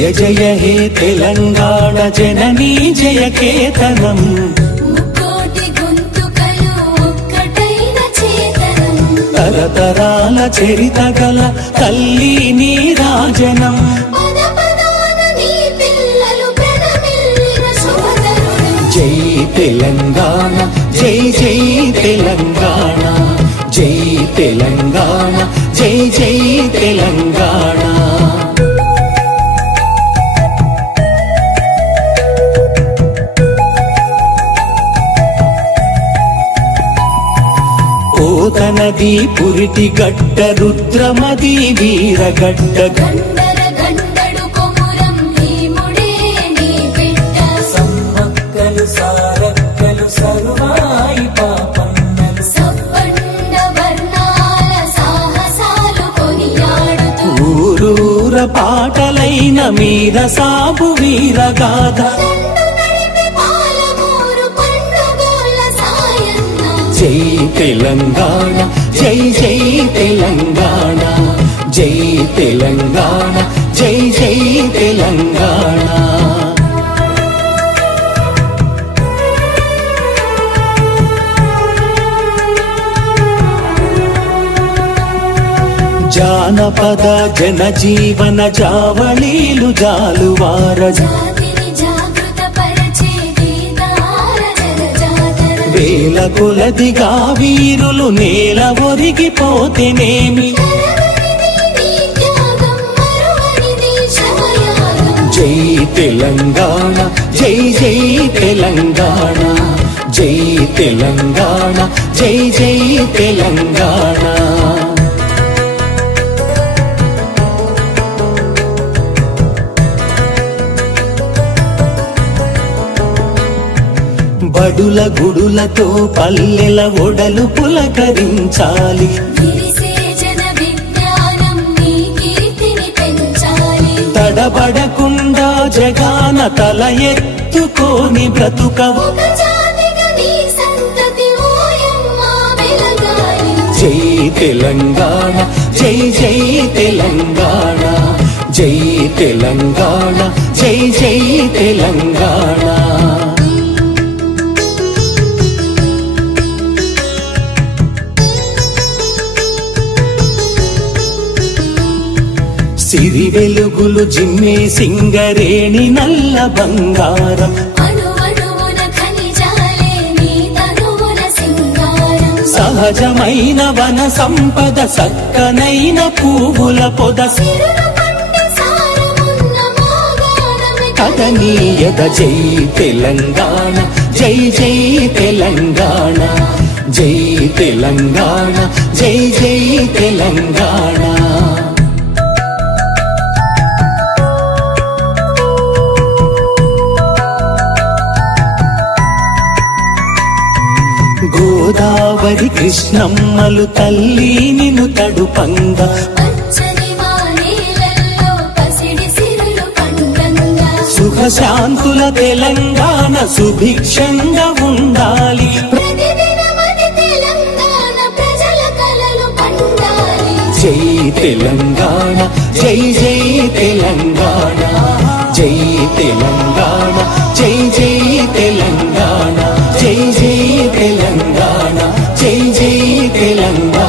జయ జయ హే తెలంగాణ జననీ జయ కేతనం తరతరాల చరిత గల తల్లి నీ రాజనం జై తెలంగాణ జై జై తెలంగాణ జై తెలంగాణ జై జై తెలంగాణ పోతనది పురిటి గడ్డ రుద్రమది వీరగడ్డ సమ్మక్కలు సారక్కలు సర్వాయి పాపన్నలు సబ్బండ వర్ణాల సాహసాలు కొనియాడుతూ ఊరూర పాటలైన మీద సాబు వీరగాథ జై తెలంగాణ జై జై తెలంగాణ జై తెలంగాణ జై జై తెలంగాణ జానపద జనజీవన జావళీలు జాలువార వేల కొలదిగా వీరులు నేల ఒరిగిపోతేనేమి జై తెలంగాణ జై జై తెలంగాణ జై తెలంగాణ జై జై తెలంగాణ బడుల గుడులతో పల్లెల ఒడలు పులకరించాలి తడబడకుండా జగాన తల ఎత్తుకోని బ్రతుకవు జై తెలంగాణ జై జై తెలంగాణ జై తెలంగాణ జై జై తెలంగాణ సిరి వెలుగులు జిమ్మే సింగరేణి నల్ల బంగారం సహజమైన వన సంపద సక్కనైన పువ్వుల పొద కదనీయద జై తెలంగాణ జై జై తెలంగాణ జై తెలంగాణ జై జై తెలంగాణ గోదావరి కృష్ణమ్మలు తల్లి నిన్ను తడుపంగా సుఖ శాంతుల తెలంగాణ సుభిక్షంగా ఉండాలి జై తెలంగాణ జై జై తెలంగాణ జై తెలంగాణ జై జై తెలంగాణ జై జై తెలంగాణ జై జై తెలంగాణ